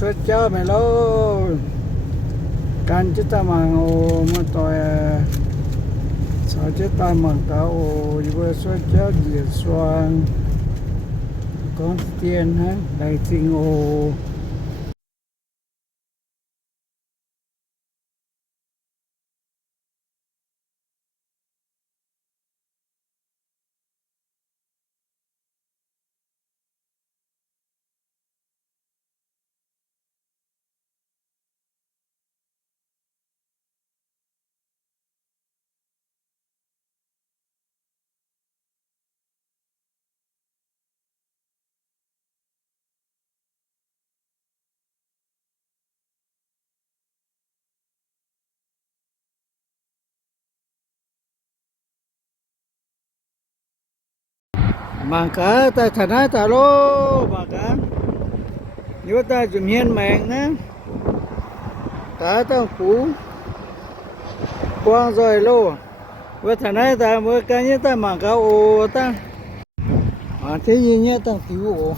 suốt chớ mày lô can chứ ta mà ô mà tôi sao chứ ta mà tao ô vừa suốt chớ gì xoan con tiền ha đại tình ô mà cả ta thà nói ta lô mà cả nếu ta dùng hiên mạng á cả ta cũ quang rồi lô với thà nói ta mới cái như ta mà cả ô ta thế gì nhá ta cứu ô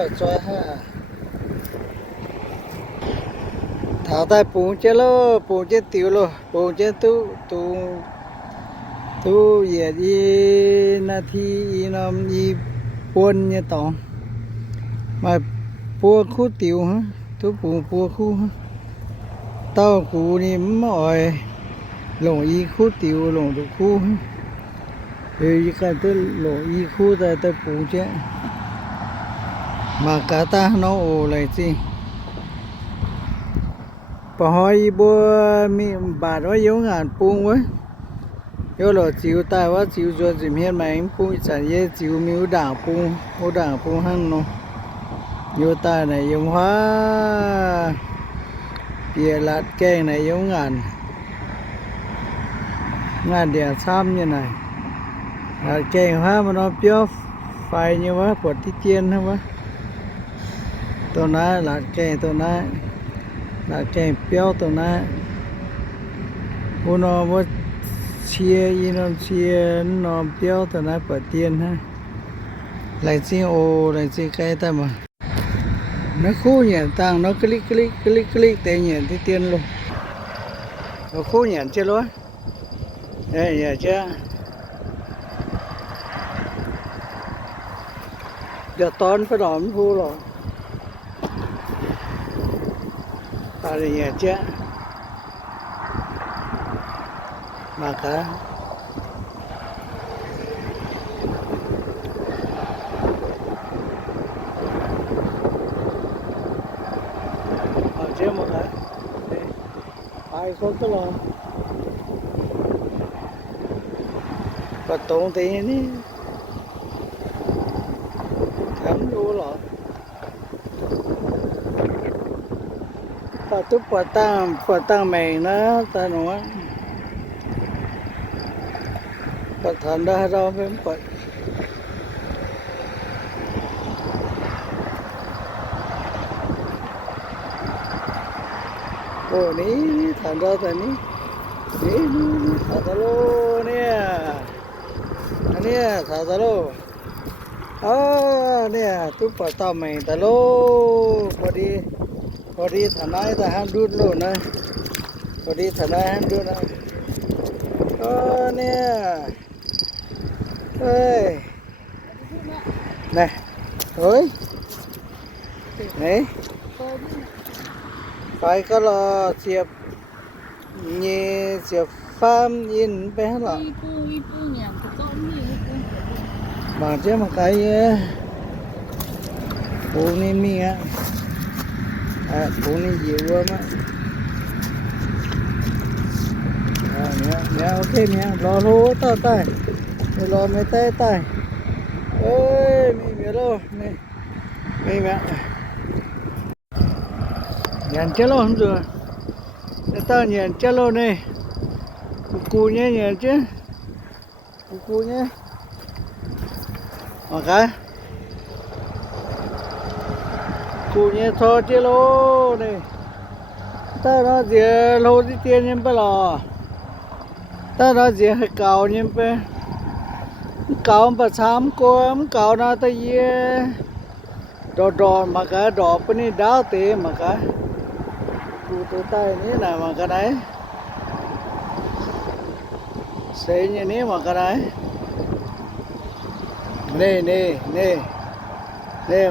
phải cho ha thảo tay bùn chế lô bùn chế tiểu lô bùn chế tu tu tu về đi na thi nam đi buôn như tòng mà bùa khu tiểu hả tu bùn bùa khu tao khu ni mọi lồng y khu tiểu lồng tu khu rồi cái tu lồng y khu ta ta bùn chế mà cả ta nó ồ lại gì bà hỏi bữa mi bà nói giống ngàn pung quá yếu là chiều ta quá chiều cho dìm hiên mà anh pung chẳng dễ chiều miếu đảng pung hăng nó yếu ta này giống hóa bìa lạt cây này giống ngàn đèn xăm như này lạt cây hóa mà nó béo phải như quá bột tí tiên hả quáตัวนั้นหลักแก่ตัวนั้นหลักแก่เปรี้ยวตัวนั้นอุณหภูมิเชียยินเชียนอมเปรี้ยวตัวนั้นเปิดเตียนฮะไหลซีโอไหลซีใกล้แต่มาnó khu nhện tàng nó click click click click tại nhệnที่เตียนลง nó khu nhận chưa luôn đây giờ chưa giờ tón phải đón khu rồi tại đây giờ chưa mà cả ở trên một cái ai có cái lo và tốn tiền đi thấm đua lọ và túc và tăng mèn nó ta nói và thành ra đâu với vậy ồ ní thành ra thì ní thành ra lô nè anh nè thành ra lô nè túc và tăng mèn ta lôพอดีฐานะแต่ห้ามดูดโลดนะพอดีฐานะห้ามดูดนะเนี่ยเฮ้ยnày ơi này phải có là xiệp nhẹ xiệp pham in bé là mà chứ một cái bố này mi á bố này dịu quá mà nè ok nè lo lô tao tay lo mấy tay tay ơi mi biết đâu mi mẹ nhận chết luôn rồi tao nhận chết luôn này cu nhé nhận chứ cu nhé mà cái cụ nhé thôi chứ lô này ta nói gì lô đi tiền nhưng bây giờ ta nói gì hay cầu nhưng bây cầu mà sắm cô cầu nó ta gì đỏ mà cái đỏ bên này đào tê mà cái cụ tự tay như này mà cái đấy xây như này mà cái đấy nè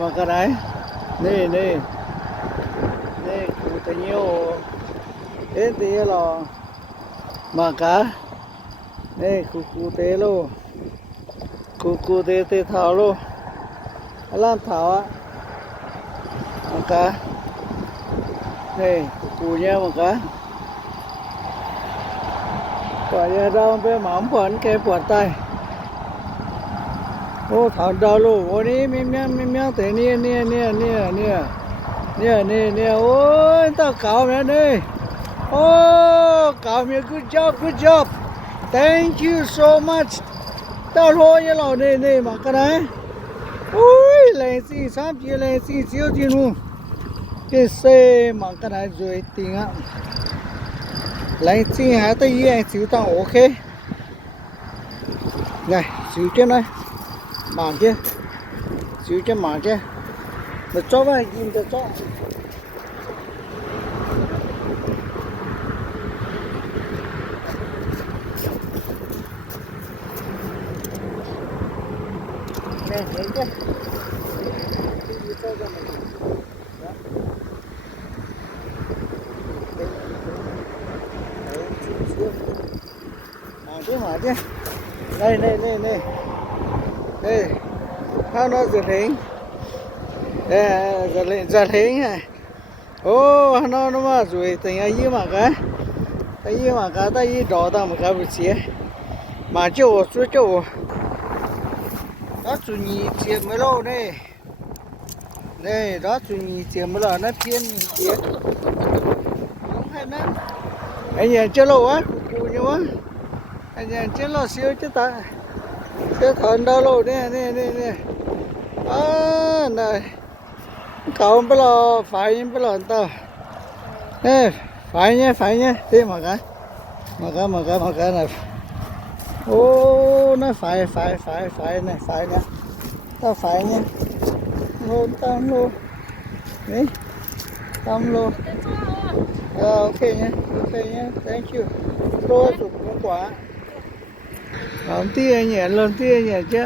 mà cái đấy nè cụ tự nhiều thế thì là mà cả nè cụ tế luôn cụ tế thảo luôn làm thảo á mà cả nè cụ nha mà cả quả nhà đâu bé mỏng quẩn cái quẩn tay ô thảo đâu luôn ô đi miếng thế nè ôi tao cào mẹ đây ô cào mẹ good job thank you so much tao lôi như lò nè mà cái đấy ui lên xì sám chia lên xì xíu chi luôn cái xe mà cái này rồi tiền á lên xì hả tới ý anh xíu tao ok này xíu trên đây mảng chứ xíu trên mảng chứ mà cho vào nhìn cho cho nè thấy chưa mảng chứ đây đây how nó giật hình giật hình này ô nó mà rồi tình ấy mà cái tay đỏ tao mà cái vị trí mà chỗ đó chủ nhị tiền mới lâu đây đó chủ nhị tiền mới là nó thiên tiền đúng hay đấy anh nhìn chưa lâu á cụ như quá anh nhìn chưa lâu xíu chứ ta cái thần đâu lâu nè này cậu bây giờ phải tao nè phải nhé thế mà cái này ô nó phải này phải nè tao phải nhé luôn tam luôn đấy tam luôn Ok nhé, ok nhé, thank you. Tôi chụp con quả. Làm tia nhẹ, lên tia nhẹ chứ.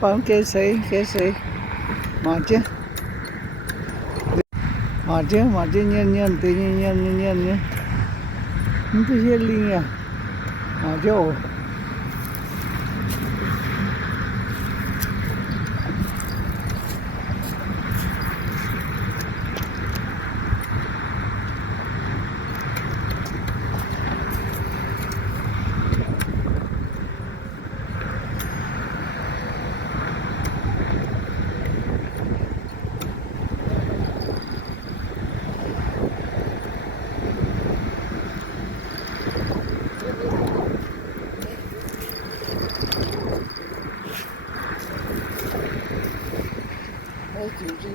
Bóng kế sĩ. Mà chứ, nhân, tự nhiên nhân nhé. Không có hiên linh à. Mà chứ ồ. Đấy, chịu chứ.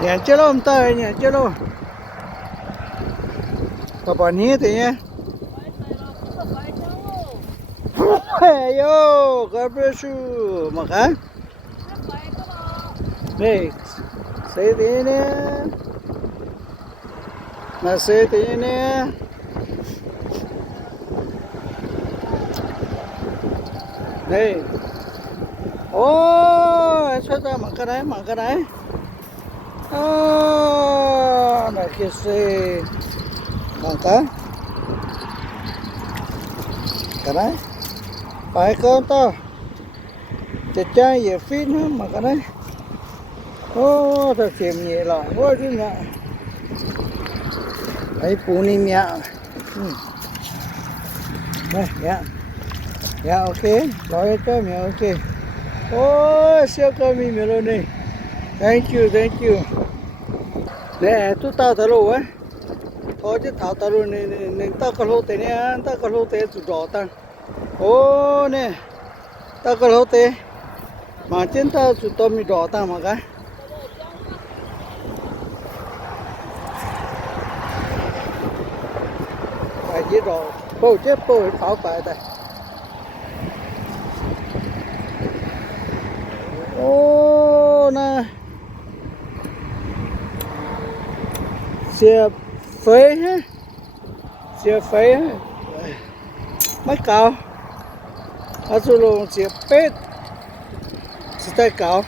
Nhẹ chứ đâu, tơi nhẹ chứ đâu. Bà ní thì nhé. Hey yo, God bless you. Maka. Hey, say thế nè. Mà say thế nè. Hey. Oh, sao ta mặc cái đấy. Này kia xe. Maka. Cái đấy. Phải con to. Chặt chai về phít nữa mà cái đấy. Ô, thật chìm nhẹ lọ quá chứ nhạ. Đấy, phụ ni mẹ. Đây, dạ, ok. Nói cho mẹ ok. Ô, siêu cơ mi mẹ luôn đi. Thank you. Nè, tôi tao thở lù á. Thôi chứ thảo lù nên tao có lô tế nè, tao có lô tế chủ rõ ta. Ô, nè. Tao có lô tế. Mà trên tao chủ tao mi rõ ta mà cái. Phải dễ rõ. Bố chết bố pháo phải đây. Ô, nè. Xe phế ha. Xe phế ha. Mấy cậu. Ở chỗ luôn xe bết. Xe tay cậu.